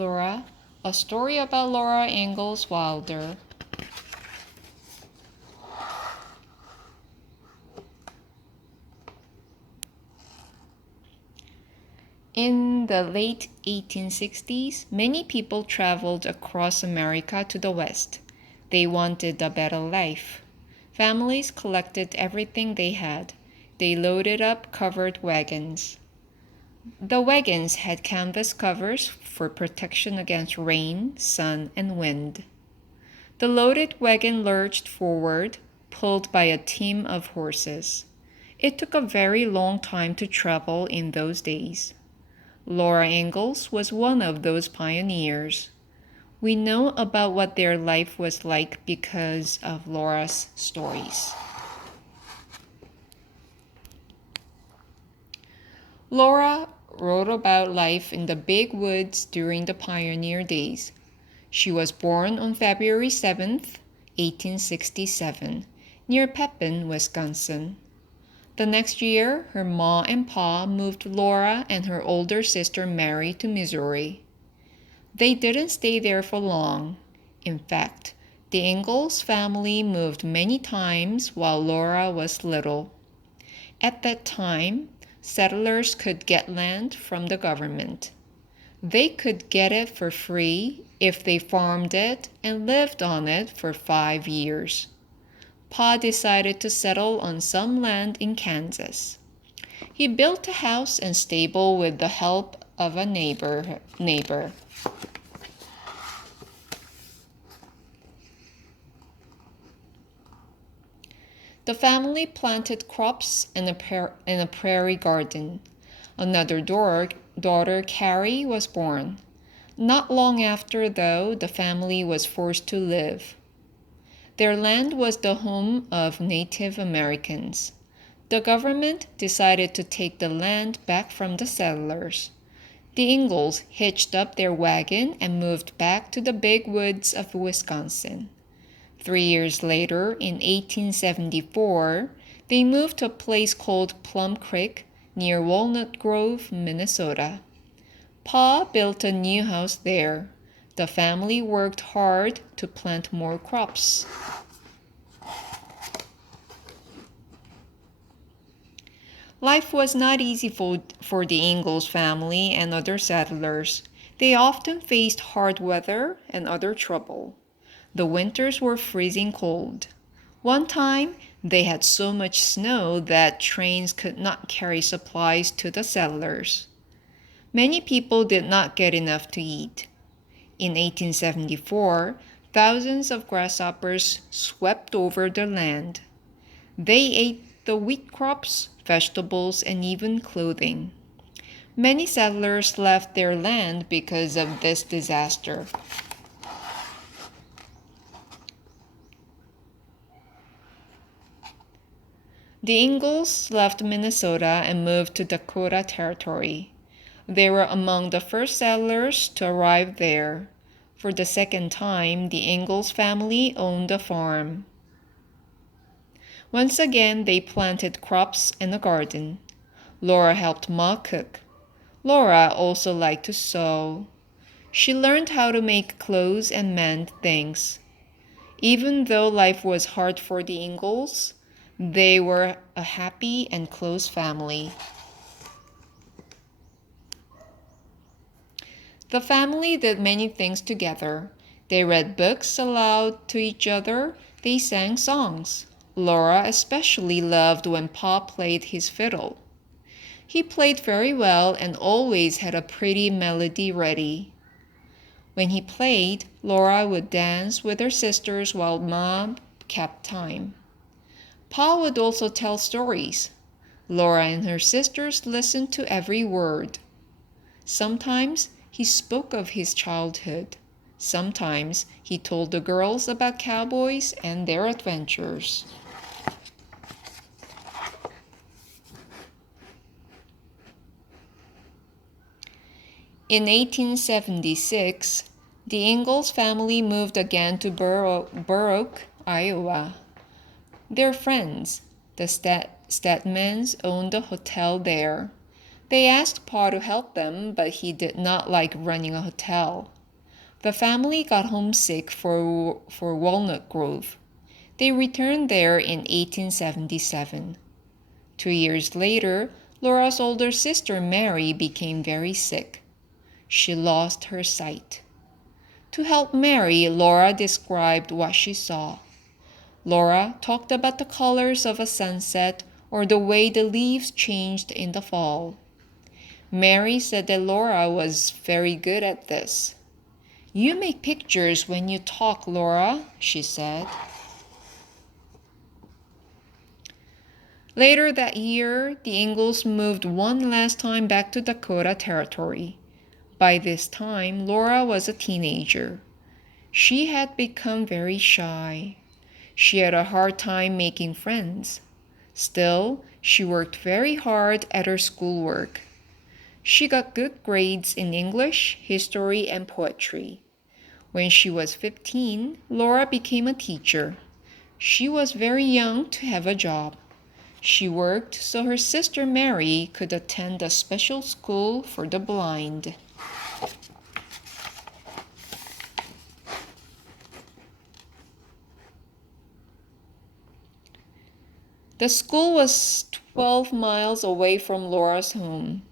Laura, a story about Laura Ingalls Wilder. In the late 1860s, many people traveled across America to the West. They wanted a better life. Families collected everything they had. They loaded up covered wagons. The wagons had canvas covers for protection against rain, sun, and wind. The loaded wagon lurched forward, pulled by a team of horses. It took a very long time to travel in those days. Laura Ingalls was one of those pioneers. We know about what their life was like because of Laura's stories. Laura wrote about life in the big woods during the pioneer days. She was born on February 7th, 1867, near Pepin, Wisconsin. The next year, her ma and pa moved Laura and her older sister Mary to Missouri. They didn't stay there for long. In fact, the Ingalls family moved many times while Laura was little. At that time, settlers could get land from the government. They could get it for free if they farmed it and lived on it for 5 years. Pa decided to settle on some land in Kansas. He built a house and stable with the help of a neighbor. The family planted crops in a prairie garden. Another daughter, Carrie, was born. Not long after, though, the family was forced to live. Their land was the home of Native Americans. The government decided to take the land back from the settlers. The Ingalls hitched up their wagon and moved back to the big woods of Wisconsin. 3 years later, in 1874, they moved to a place called Plum Creek near Walnut Grove, Minnesota. Pa built a new house there. The family worked hard to plant more crops. Life was not easy for the Ingalls family and other settlers. They often faced hard weather and other trouble. The winters were freezing cold. One time, they had so much snow that trains could not carry supplies to the settlers. Many people did not get enough to eat. In 1874, thousands of grasshoppers swept over the land. They ate the wheat crops, vegetables, and even clothing. Many settlers left their land because of this disaster. The Ingalls left Minnesota and moved to Dakota Territory. They were among the first settlers to arrive there. For the second time, the Ingalls family owned a farm. Once again, they planted crops and a garden. Laura helped Ma cook. Laura also liked to sew. She learned how to make clothes and mend things. Even though life was hard for the Ingalls, they were a happy and close family. The family did many things together. They read books aloud to each other. They sang songs. Laura especially loved when Pa played his fiddle. He played very well and always had a pretty melody ready. When he played, Laura would dance with her sisters while Mom kept time. Pa would also tell stories. Laura and her sisters listened to every word. Sometimes he spoke of his childhood. Sometimes he told the girls about cowboys and their adventures. In 1876, the Ingalls family moved again to Burr Oak, Iowa. Their friends, the Stedmans, owned a hotel there. They asked Pa to help them, but he did not like running a hotel. The family got homesick for Walnut Grove. They returned there in 1877. 2 years later, Laura's older sister Mary became very sick. She lost her sight. To help Mary, Laura described what she saw. Laura talked about the colors of a sunset or the way the leaves changed in the fall. Mary said that Laura was very good at this. "You make pictures when you talk, Laura," she said. Later that year, the Ingalls moved one last time back to Dakota Territory. By this time, Laura was a teenager. She had become very shy. She had a hard time making friends. Still, she worked very hard at her schoolwork. She got good grades in English, history, and poetry. When she was 15, Laura became a teacher. She was very young to have a job. She worked so her sister Mary could attend a special school for the blind. The school was 12 miles away from Laura's home.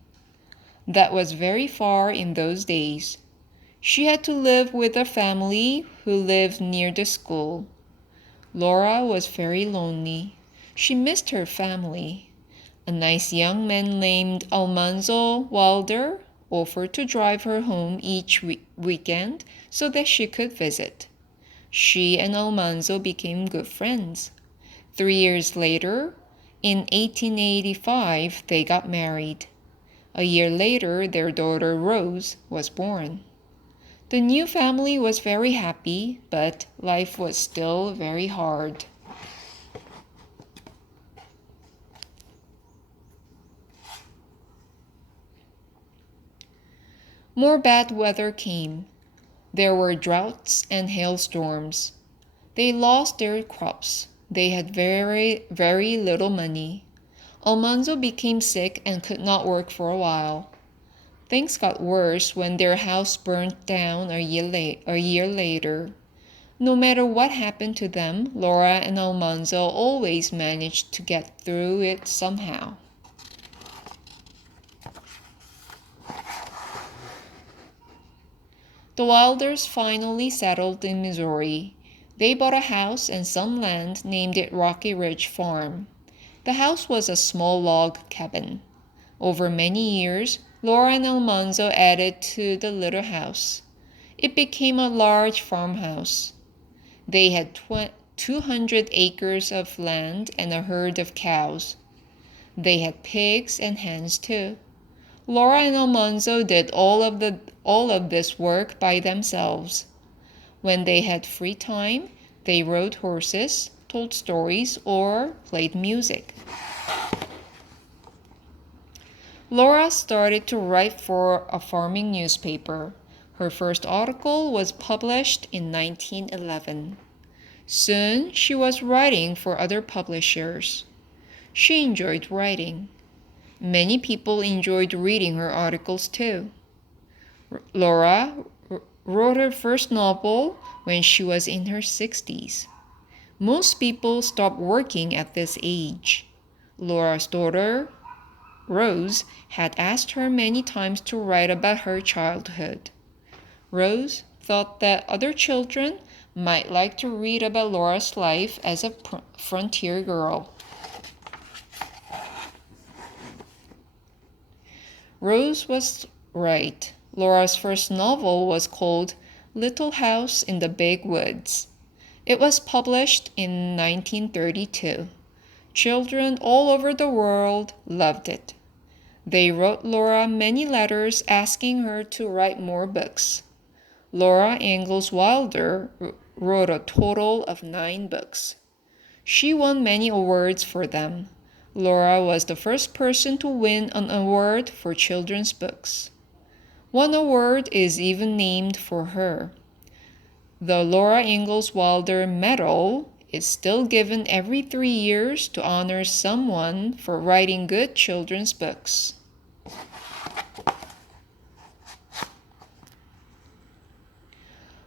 That was very far in those days. She had to live with a family who lived near the school. Laura was very lonely. She missed her family. A nice young man named Almanzo Walder offered to drive her home each weekend so that she could visit. She and Almanzo became good friends. 3 years later, in 1885, they got married. A year later, their daughter Rose was born. The new family was very happy, but life was still very hard. More bad weather came. There were droughts and hailstorms. They lost their crops. They had very, very little money. Almanzo became sick and could not work for a while. Things got worse when their house burnt down a year later. No matter what happened to them, Laura and Almanzo always managed to get through it somehow. The Wilders finally settled in Missouri. They bought a house and some land, named it Rocky Ridge Farm. The house was a small log cabin. Over many years, Laura and Almanzo added to the little house. It became a large farmhouse. They had 200 acres of land and a herd of cows. They had pigs and hens too. Laura and Almanzo did all of this work by themselves. When they had free time, they rode horses, told stories, or played music. Laura started to write for a farming newspaper. Her first article was published in 1911. Soon, she was writing for other publishers. She enjoyed writing. Many people enjoyed reading her articles too. Laura wrote her first novel when she was in her 60s. Most people stopped working at this age. Laura's daughter, Rose, had asked her many times to write about her childhood. Rose thought that other children might like to read about Laura's life as a frontier girl. Rose was right. Laura's first novel was called Little House in the Big Woods. It was published in 1932. Children all over the world loved it. They wrote Laura many letters asking her to write more books. Laura Ingalls Walder wrote a total of 9 books. She won many awards for them. Laura was the first person to win an award for children's books. One award is even named for her. The Laura Ingalls Walder Medal is still given every 3 years to honor someone for writing good children's books.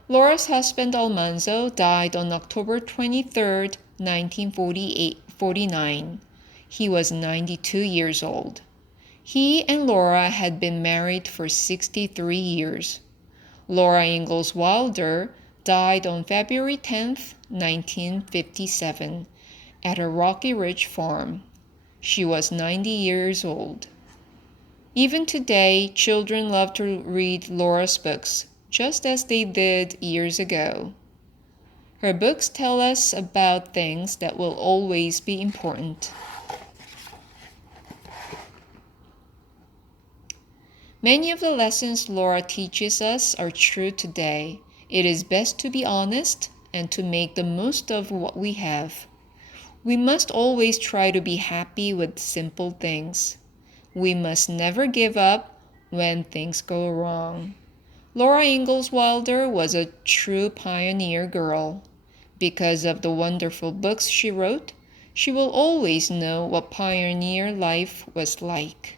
Laura's husband Almanzo died on October 23, 1949. He was 92 years old. He and Laura had been married for 63 years. Laura Ingalls Walder died on February 10, 1957, at her Rocky Ridge farm. She was 90 years old. Even today, children love to read Laura's books, just as they did years ago. Her books tell us about things that will always be important. Many of the lessons Laura teaches us are true today. It is best to be honest and to make the most of what we have. We must always try to be happy with simple things. We must never give up when things go wrong. Laura Ingalls Walder was a true pioneer girl. Because of the wonderful books she wrote, she will always know what pioneer life was like.